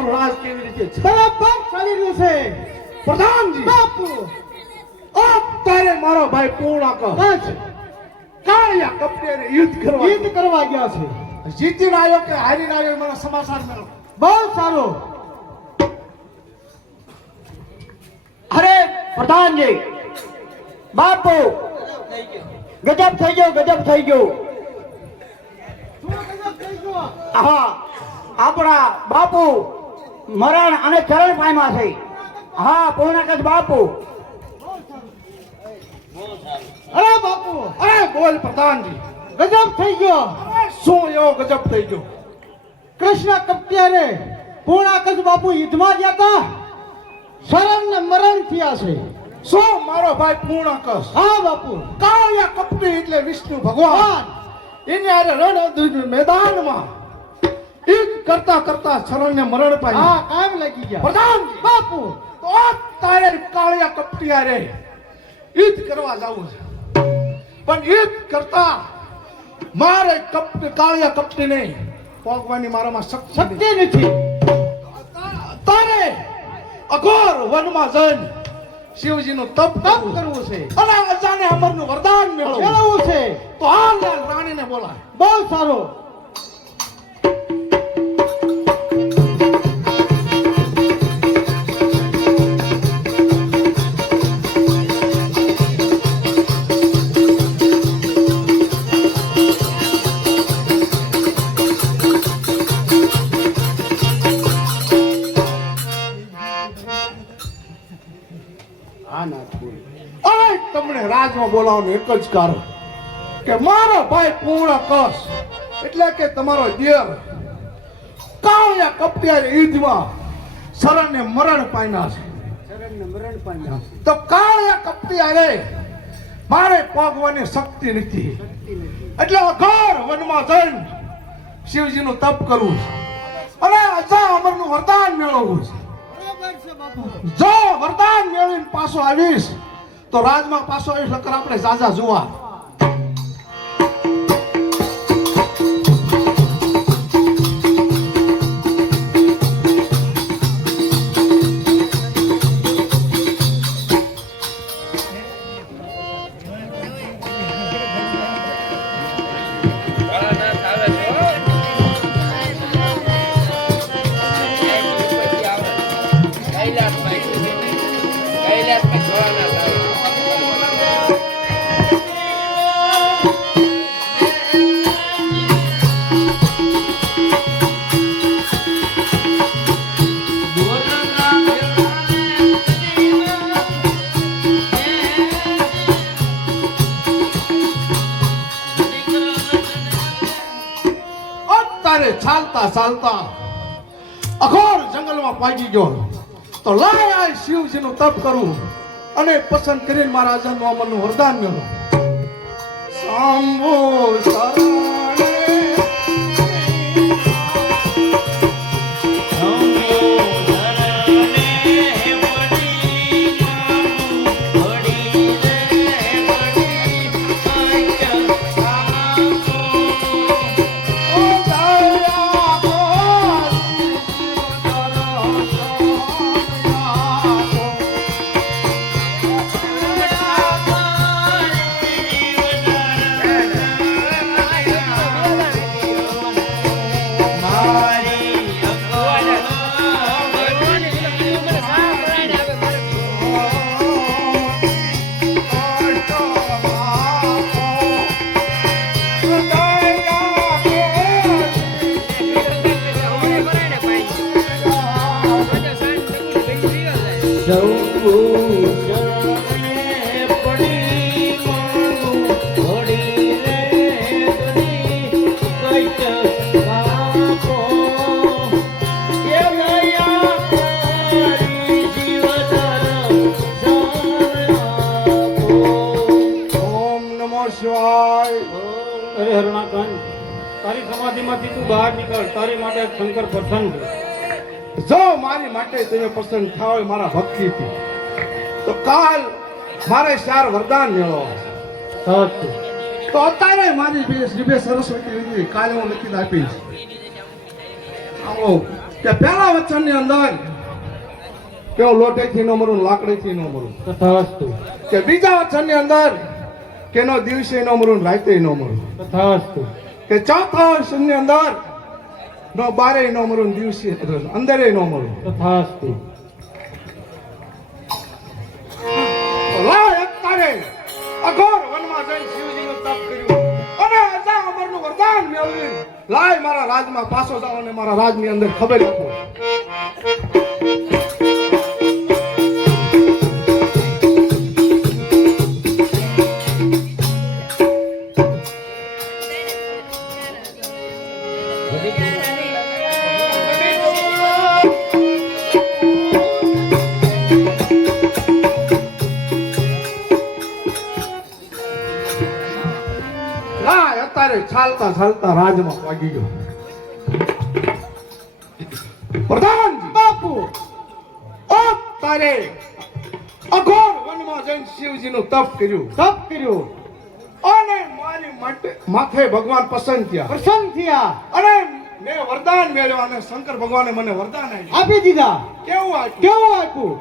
મારું રાજ કેવી રીતે છે બરાબર ચાલી રહ્યું છે પ્રધાનજી બાપુ અત્યારે મારો ભાઈ પૂર્ણ બસ કાળિયા કપટીને યુદ્ધ કરવા ગયા છે જીતીને આવ્યો કે હારીને આવ્યો મને સમાચાર મળ્યો બહુ સારું અરે પ્રધાનજી બાપુ ગજબ થઈ ગયો હા આપણા બાપુ મરણ અને ચરણ પામ્યા છે હા પૂર્ણકજ બાપુ અરે બાપુ અરે બોલ પ્રધાનજી ગજબ થઈ ગયો શું એવો ગજબ થઈ ગયો કૃષ્ણ કપ્ટિયારે પૂર્ણાકજ બાપુ યુદ્ધમાં ગયા હતા શરણ ને મરણ થયા છે શું મારો ભાઈ પૂર્ણકસ હા બાપુ કાળિયા કપટી એટલે વિષ્ણુ ભગવાન એને આરે રણ મેદાનમાં યુદ્ધ કરતા કરતા શરણ ને મરણ પામ્યા હા કામ લાગી ગયા પ્રધાનજી બાપુ તો તારે કાળિયા કપટી આરે યુદ્ધ કરવા જવું છે પણ યુદ્ધ કરતા મારે કાળિયા કપટી નહીં પોગવાની મારામાં શક્તિ નથી તારે અઘોર વનમાં જઈને શિવજીનું તપ કરવું છે અને અજાને અમરનું વરદાન મેળવવું છે તો હાલ રાણીને બોલાય બહુ સારું તમને રાજમાં બોલાવવાનું એક જ કારણ કે મારો ભાઈ પૂર્ણકસ એટલે કે તમારો દિયર કાળિયા કપટિયા યુદ્ધમાં શરણ ને મરણ પામ્યા છે તો કાળિયા કપટિયા રે મારે પોગવાની શક્તિ નથી એટલે અઘોર વનમાં જઈને શિવજીનું તપ કરવું છે અને અજા અમરનું વરદાન મેળવવું છે જો વરદાન મેળવીને પાછો આવીશ તો રાજમાં પાછો આવીશ નકર આપણે જાજા જોવા ચાલતા અઘોર જંગલમાં પાજી ગયો તો લાય આ શિવજીનું તપ કરું અને પસંદ કરીને મારા અજાનું અમરનું વરદાન મેળવું શંભુ અરે હરણાકંદ તારી સમાધિમાંથી તું બહાર નીકળ તારી માટે શંકર પ્રસન્ન છે જો મારી માટે તમે પસંદ થાવ મારા ભક્તિથી તો કાલ મારે 4 વરદાન મેળવવા તો અત્યારે મારી શ્રી સરસ્વતી કાલે હું લખી આપીશ આવો કે પહેલા વચનની અંદર કે હું લોટેથી ન મરું લાકડીથી ન મરું, તથાસ્તુ કે બીજા વચનની અંદર કે નો દિવસે ન મરું રાતે ન મરું, તથાસ્તુ કે ચોથા વચનની અંદર નો બારે ન મરું દિવસે અંદરે ન મરું. તથાસ્તુ લાય અત્યારે અઘોર વનમાં જઈને શિવજીનું તપ કર્યું અને અજા અમરનું વરદાન મેળવી લાય મારા રાજમાં પાછો જાઓ અને મારા રાજની અંદર ખબર આપો. લાય અત્યારે ચાલતા ચાલતા રાજમાં વાગી ગયો. પ્રધાનજી બાપુ અત્યારે અઘોર વનમાં જઈને શિવજીનું તપ કર્યું અને મારી માથે ભગવાન પસંદ થયા અને મેં વરદાન મેળવ્યું અને શંકર ભગવાને મને વરદાન આપ્યું. આપી દીધા. કેવું આપ્યું? કેવું આપ્યું?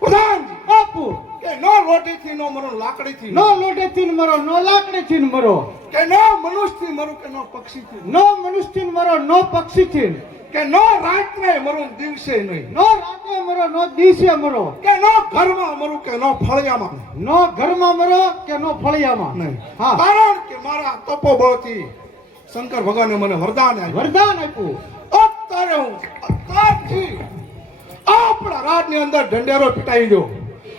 પ્રધાનજી બાપુ કે નો લોટીથી નો મરો લાકડીથી નો લોટેથી મરો, નો લાકડીથી મરો, કે નો મનુષ્યથી મરું કે નો પક્ષીથી નો મનુષ્યથી મરો, નો પક્ષીથી, કે નો રાત્રે મરું દિવસે નહીં, નો રાતે મરો, નો દિવસે મરો, કે નો ઘરમાં મરું કે નો ફળિયામાં નો ઘરમાં મરો કે નો ફળિયામાં નહીં. હા. કારણ કે મારા તપોબળથી શંકર ભગવાને મને વરદાન આપ્યું. વરદાન આપ્યું. અત્યારે હું અત્યારથી આપણા રાજની અંદર ઢંઢેરો પીટાવી દો.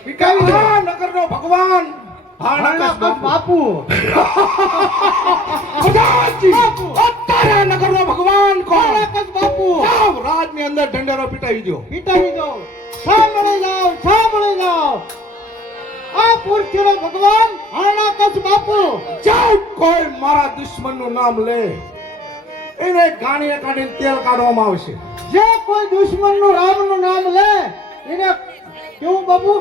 પીટાવી દો. આ નગરનો ભગવાન હરણાકસ બાપુ. પ્રધાનજી, અત્યારે આ નગરનો ભગવાન કોણ? હરણાકસ બાપુ. જાઓ, રાજની અંદર ઢંઢેરો પીટાવી દો. પીટાવી દો. સાંભળી જાઓ, સાંભળી જાઓ. આ પૂર્તિનો ભગવાન હરણાકસ બાપુ. જાઓ, કોઈ મારા દુશ્મનનું નામ લે એને ગાણીએ કાઢીને તેલ કાઢવામાં આવશે. જે કોઈ દુશ્મનનું રામનું નામ લે એને કેવું બાપુ?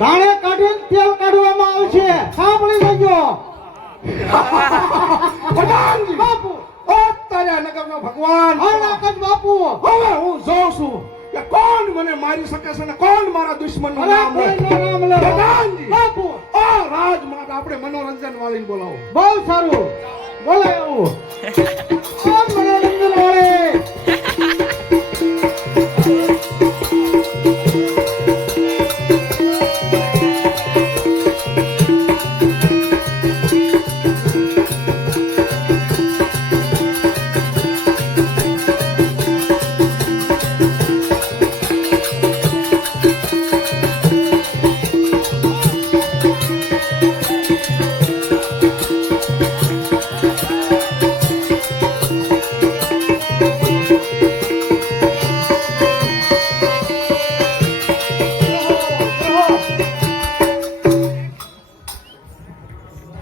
ગાણે કાઢીને તેલ કાઢવામાં આવશે. સાંભળી લેજો. પ્રધાનજી બાપુ, અત્યારે આ નગરનો ભગવાન હરણાકસ બાપુ. હવે હું જોઉં છું કે કોણ મને મારી શકે છે ને કોણ મારા દુશ્મનનું અરે નામ લે. કોઈનું નામ લે. પ્રધાનજી, બાપુ, આ રાજમાં આપણે મનોરંજન વાળીને બોલાવો. બહુ સારું. બોલે એવું. આ મનોરંજન વાળે.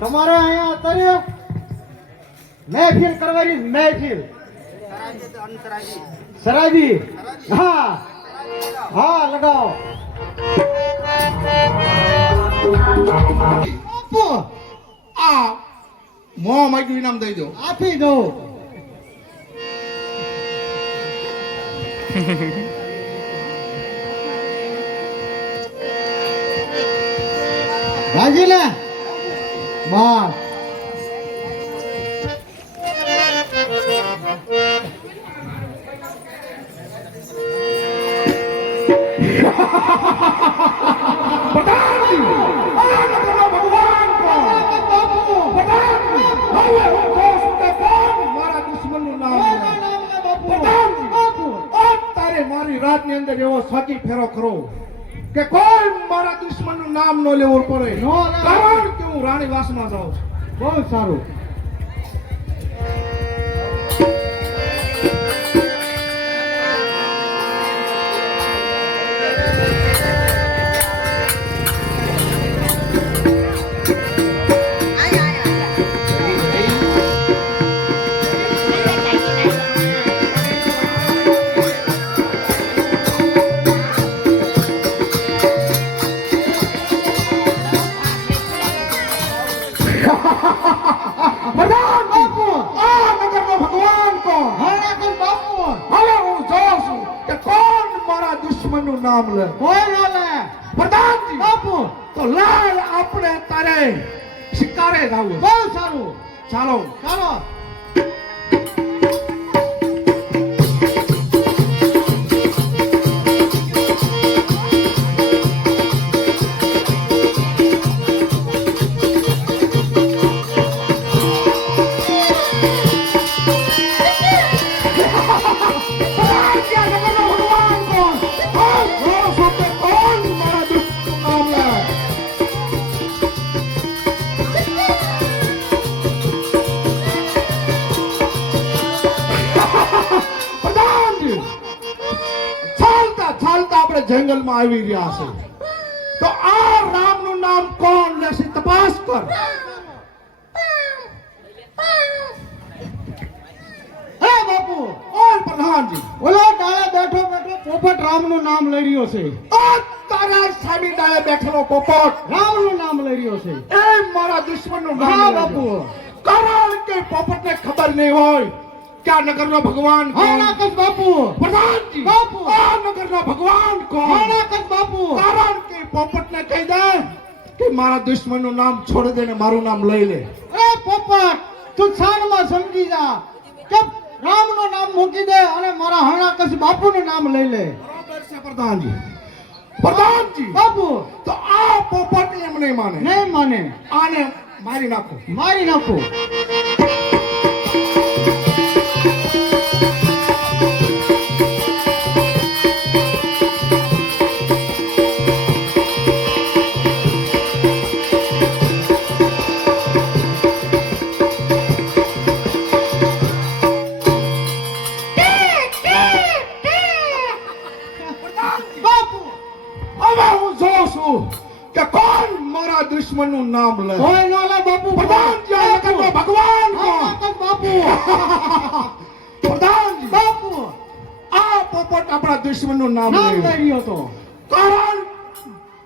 તમારે અહીંયા અત્યારે મહેફિલ કરવાની. મહેફિલ સરાજી. હા હા, લગાવો. બાપુ, આ મોં માંગ્યું ઇનામ દઈ દો. આપી દો. રાજી લે. બસ. પ્રધાનજી, આ નગરનો ભગવાન કોણ? પ્રધાનજી, હવે હું જોઉં છું કે કોણ મારા દુશ્મનનું નામ લે. પ્રધાનજી, અત્યારે મારી રાજની અંદર એવો સાચી ફેરો કરો કે કોઈ મારા દુશ્મનનું નામ ન લેવું પડે. નો લે. કારણ કે હું રાણીવાસમાં જાઉં છું. બહુ સારું. પ્રધાનજી, આ નગરનો ભગવાન દુશ્મનનું નામ લે. કોઈ ન લે. પ્રધાનજી બાપુ તો લાલ આપણે તારે શિકારે જાવું. બહુ સારું. ચાલો. ચાલો. જંગલમાં આવી રહ્યા છે તો આ રામનું નામ કોણ લેશે તપાસ કર. હે બાપુ ઓય પ્રધાનજી ઓલો ડાળે બેઠો પોપટ રામનું નામ લઈ રહ્યો છે. આ તારા સામી ડાળે બેઠેલો પોપટ રામનું નામ લઈ રહ્યો છે. એ મારા દુશ્મનનું નામ હા લઈ બાપુ. રહ્યો. કારણ કે પોપટને ખબર નહીં હોય કે આ નગરનો ભગવાન કોણ. હરણાકસ બાપુ. પ્રધાનજી બાપુ. આ નગરનો ભગવાન કોણ. હરણાકસ બાપુ. કારણ કે પોપટને કહી દે કે મારા દુશ્મનનું નામ છોડી દે ને મારું નામ લઈ લે. એ પોપટ તું છાનમાં સમજી જા કે રામનું નામ મૂકી દે અને મારા હરણાકસ બાપુનું નામ લઈ લે. બરાબર છે પ્રધાનજી. પ્રધાનજી બાપુ તો આ પોપટ એમ નહીં માને. નહીં માને. આને મારી નાખો. મારી નાખો. બાપુ હવે હું જોઉં છું કે કોણ મારા દુશ્મનનું નામ લે. કોઈ ન લે બાપુ. પ્રધાનજી આ નગરનો ભગવાન કોણ. હરણાકસ બાપુ. પ્રધાનજી બાપુ આ પોપટ આપણા દુશ્મનનું નામ નામ લે. લઈ રહ્યો તો. કારણ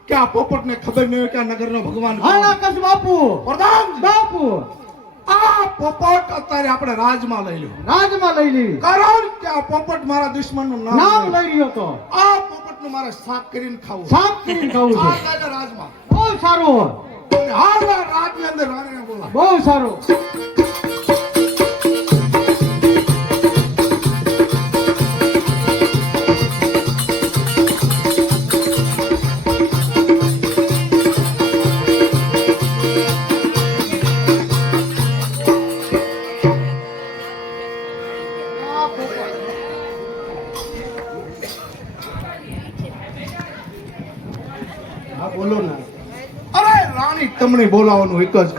કે આ પોપટને ખબર નહીં હોય કે આ નગરનો ભગવાન કોણ. હરણાકસ બાપુ. પ્રધાનજી બાપુ આ પોપટ અત્યારે આપણે રાજમાં લઈ લો. રાજમાં લઈ લીધી. કારણ કે આ પોપટ મારા દુશ્મનનું નામ નામ લે. લઈ રહ્યો તો. આ પોપટનું મારે શાક કરીને ખાવું. સાફ કરીને ખાવું આ છે. જાય રાજમાં. બહુ સારું. અને હાલ રાજની અંદર રાણીને બોલાવો. બહુ સારું. હા બોલો ને. અરે રાણી તમને બોલાવવાનું એક જ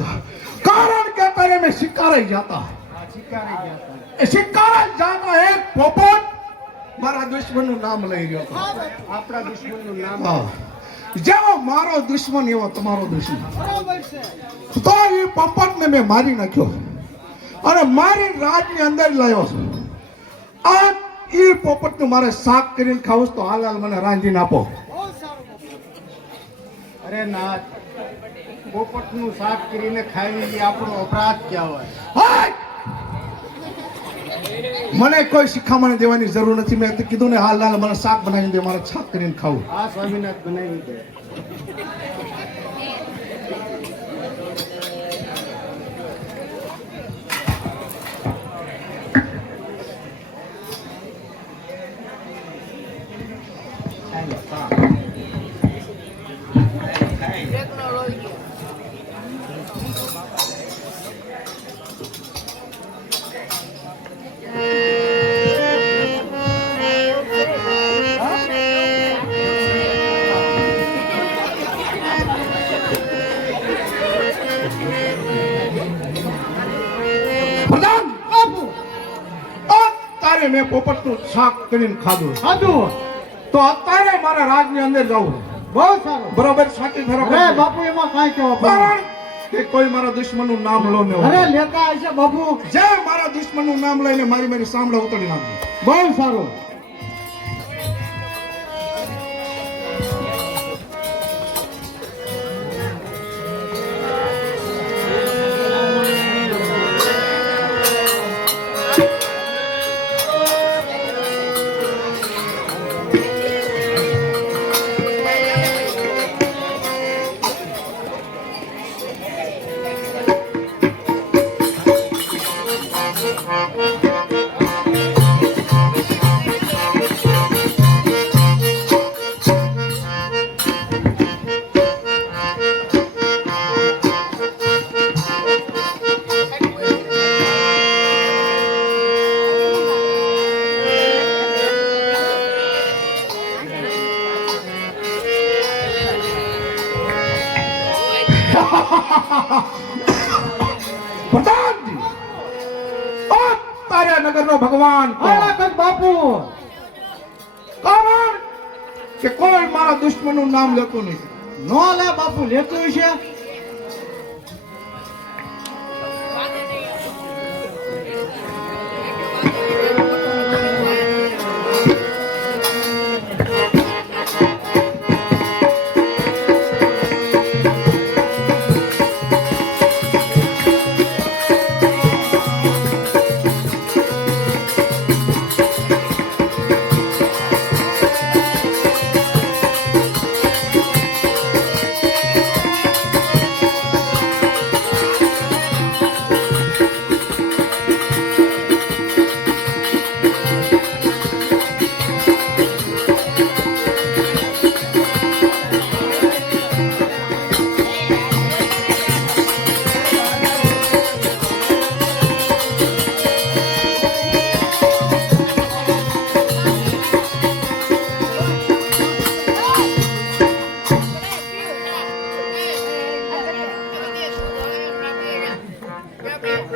કારણ કે અત્યારે મેં શિકારે જતા. એ શિકારે જતા એક પોપટ મારા દુશ્મનનું નામ લઈ રહ્યો હતો. આપણા દુશ્મનનું નામ. હા. જેવો મારો દુશ્મન એવો તમારો દુશ્મન. બરાબર છે. તો એ પોપટને મેં મારી નાખ્યો અને મારી રાજની અંદર લાવ્યો છું. આ એ પોપટનું મારે શાક કરીને ખાવું છે તો હાલ હાલ મને રાંધીને આપો. બહુ સારું. અરે ના પોપટનું શાક કરીને ખાવી એ આપણો અપરાધ કહેવાય. હાય! મને કોઈ શિખામણ દેવાની જરૂર નથી. મેં તો કીધું ને હાલ હાલ મને શાક બનાવીને દે, મારે શાક કરીને ખાવું. આ સ્વામિનાથ બનાવી દે. પ્રધાન બાપુ, અત્યારે મેં પોપટનું શાક કરીને ખાધું. ખાધું. તો અત્યારે મારા રાજની અંદર જવું. બહુ સારું. બરોબર સાચી ધરો. અરે બાપુ એમાં કાંઈ કહેવા પડે. કારણ કે કોઈ મારા દુશ્મનનું નામ લો ને અરે લેતા હશે બાપુ. જે મારા દુશ્મનનું નામ લઈને મારી સાંભળા ઉતરી નાખજો. બહુ સારું. ભગવાન કોણ? હરણાકંસ બાપુ. કારણ કે કોઈ મારા દુશ્મનનું નામ લેતું નથી. નો લે બાપુ લેતું છે.